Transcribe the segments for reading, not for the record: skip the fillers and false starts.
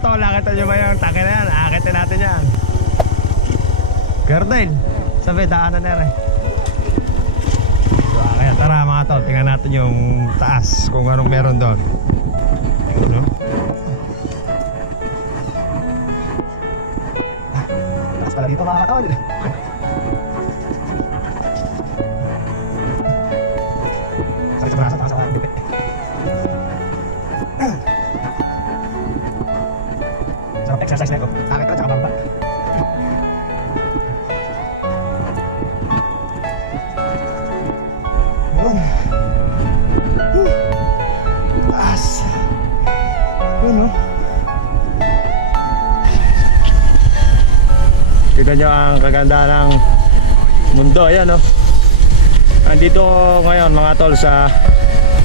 tol, nakita nyo ba yung tanke na yan? Akitin natin yan. Gardel, sabi daanan na rin. So, kaya tara mga tol, tingnan natin yung taas, kung anong meron doon. Tingnan no? Taas pala dito mga tol. Sakit sa braso, taas sa dupe. Sarap exercise na ito. Akit ka, tsaka bamba. Yun. Taas. Yun no. Kita nyo ang kaganda ng mundo. Ayan no. Andito ngayon mga tol sa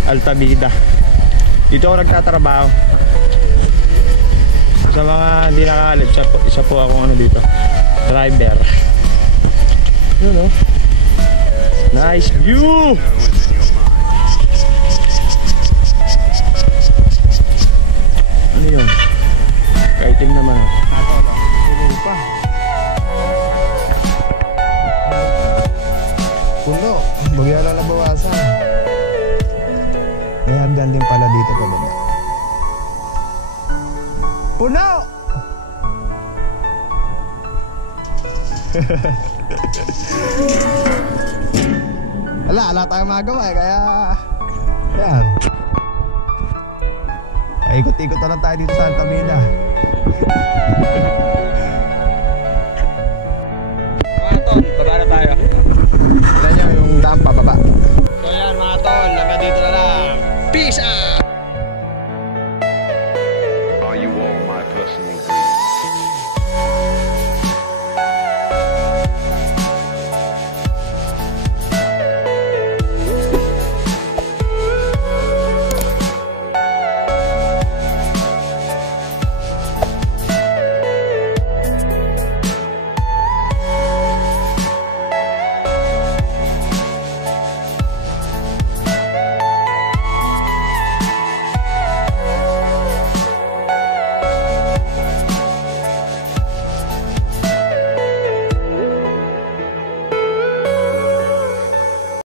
Altabida. Dito ako nagtatrabaho. Sa mga hindi nakaalit, isa po akong ano dito, driver. Yun oh. Nice view. Ano yun? Kaiting naman oh. Puno pa. Puno. Bagya lang nabawasan. May hagdan din pala dito pa baba. Puno! Wala tayong magawa eh, kaya yan. Ikot-ikot na lang tayo dito sa Altamira. Mga ton, baba na tayo. Tignan nyo yung daan pababa.